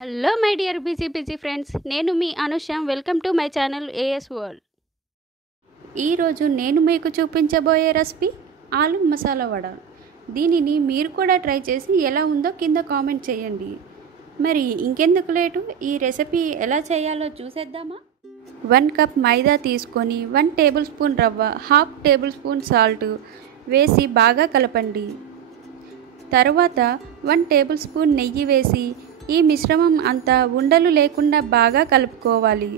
Hello my dear busy friends, నేను మీ Anusha. Welcome to my channel AS world. ఈరోజు నేను మీకు చూపించబోయే రెసిపీ ఆలు మసాలా వడ. దీనిని మీరు కూడా ట్రై చేసి ఎలా ఉందో కింద కామెంట్ చేయండి. మరి ఇంకెందుకు లేటు, ఈ రెసిపీ ఎలా చేయాలో చూసేద్దామా? 1 కప్ మైదా తీసుకొని 1 టేబుల్ స్పూన్ రవ్వ, 1/2 టేబుల్ స్పూన్ సాల్ట్ వేసి బాగా కలపండి. తర్వాత 1 టేబుల్ స్పూన్ నెయ్యి వేసి ఈ మిశ్రమం అంతా ఉండలు లేకుండా బాగా కలుపుకోవాలి.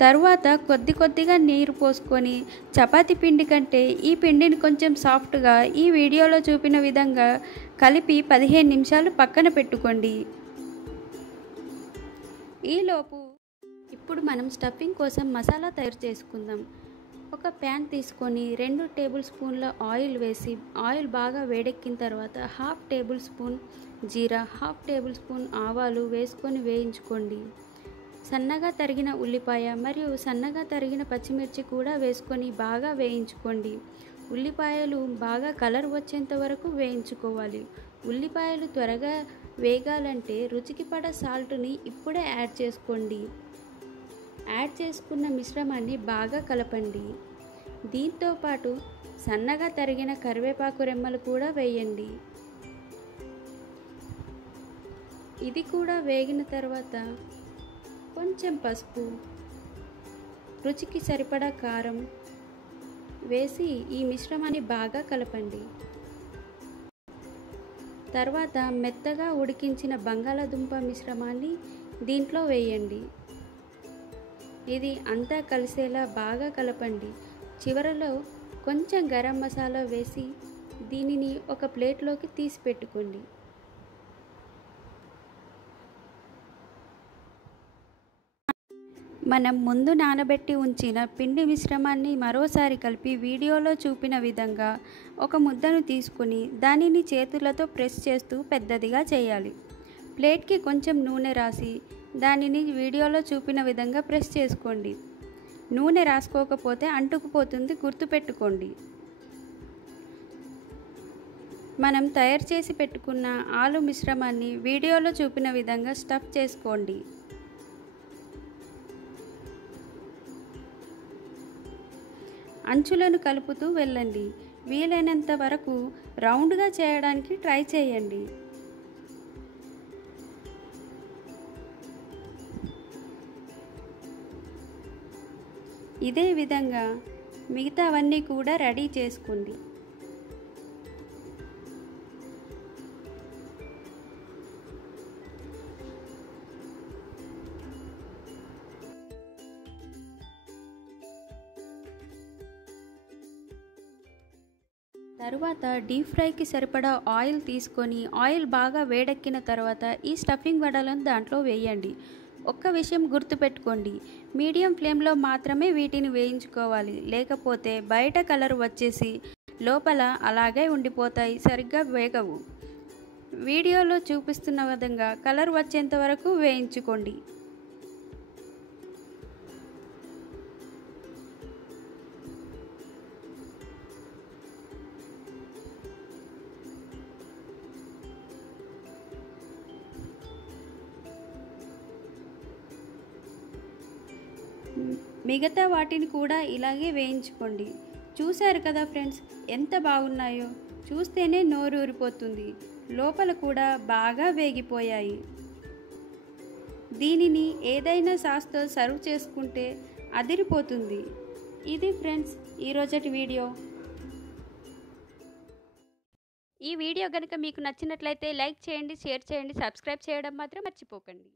తర్వాత కొద్దిగా నీరు పోసుకొని చపాతీ పిండి కంటే ఈ పిండిని కొంచెం సాఫ్ట్గా ఈ వీడియోలో చూపిన విధంగా కలిపి 15 నిమిషాలు పక్కన పెట్టుకోండి. ఈలోపు ఇప్పుడు మనం స్టఫింగ్ కోసం మసాలా తయారు చేసుకుందాం. ఒక ప్యాన్ తీసుకొని 2 టేబుల్ స్పూన్ల ఆయిల్ వేసి ఆయిల్ బాగా వేడెక్కిన తర్వాత 1/2 టేబుల్ స్పూన్ జీరా, 1/2 టేబుల్ స్పూన్ ఆవాలు వేసుకొని వేయించుకోండి. సన్నగా తరిగిన ఉల్లిపాయ మరియు సన్నగా తరిగిన పచ్చిమిర్చి కూడా వేసుకొని బాగా వేయించుకోండి. ఉల్లిపాయలు బాగా కలర్ వచ్చేంత వరకు వేయించుకోవాలి. ఉల్లిపాయలు త్వరగా వేగాలంటే రుచికి పడ సాల్ట్ని ఇప్పుడే యాడ్ చేసుకోండి. యాడ్ చేసుకున్న మిశ్రమాన్ని బాగా కలపండి. దీంతో పాటు సన్నగా తరిగిన కరివేపాకు రెమ్మలు కూడా వేయండి. ఇది కూడా వేగిన తర్వాత కొంచెం పసుపు, రుచికి సరిపడా కారం వేసి ఈ మిశ్రమాన్ని బాగా కలపండి. తర్వాత మెత్తగా ఉడికించిన బంగాళాదుంప మిశ్రమాన్ని దీంట్లో వేయండి. ఇది అంతా కలిసేలా బాగా కలపండి. చివరలో కొంచెం గరం మసాలా వేసి దీనిని ఒక ప్లేట్లోకి తీసి పెట్టుకోండి. మనం ముందు నానబెట్టి ఉంచిన పిండి మిశ్రమాన్ని మరోసారి కలిపి వీడియోలో చూపిన విధంగా ఒక ముద్దను తీసుకుని దానిని చేతులతో ప్రెస్ చేస్తూ పెద్దదిగా చేయాలి. ప్లేట్కి కొంచెం నూనె రాసి దానిని వీడియోలో చూపిన విధంగా ప్రెస్ చేసుకోండి. నూనె రాసుకోకపోతే అంటుకుపోతుంది, గుర్తుపెట్టుకోండి. మనం తయారు చేసి పెట్టుకున్న ఆలు మిశ్రమాన్ని వీడియోలో చూపిన విధంగా స్టఫ్ చేసుకోండి. అంచులను కలుపుతూ వెళ్ళండి. వీలైనంత వరకు రౌండ్గా చేయడానికి ట్రై చేయండి. ఇదే విధంగా మిగతావన్నీ కూడా రెడీ చేసుకోండి. తరువాత డీప్ ఫ్రైకి సరిపడా ఆయిల్ తీసుకొని ఆయిల్ బాగా వేడెక్కిన తర్వాత ఈ స్టఫింగ్ వడలను దాంట్లో వేయండి. ఒక్క విషయం గుర్తుపెట్టుకోండి, మీడియం ఫ్లేమ్లో మాత్రమే వీటిని వేయించుకోవాలి. లేకపోతే బయట కలర్ వచ్చేసి లోపల అలాగే ఉండిపోతాయి, సరిగ్గా వేగవు. వీడియోలో చూపిస్తున్న విధంగా కలర్ వచ్చేంత వరకు వేయించుకోండి. మిగతా వాటిని కూడా ఇలాగే వేయించుకోండి. చూశారు కదా ఫ్రెండ్స్, ఎంత బాగున్నాయో. చూస్తేనే నోరు ఊరిపోతుంది. లోపల కూడా బాగా వేగిపోయాయి. దీనిని ఏదైనా సాస్తో సర్వ్ చేసుకుంటే అదిరిపోతుంది. ఇది ఫ్రెండ్స్ ఈరోజటి వీడియో. ఈ వీడియో కనుక మీకు నచ్చినట్లయితే లైక్ చేయండి, షేర్ చేయండి, సబ్స్క్రైబ్ చేయడం మాత్రం మర్చిపోకండి.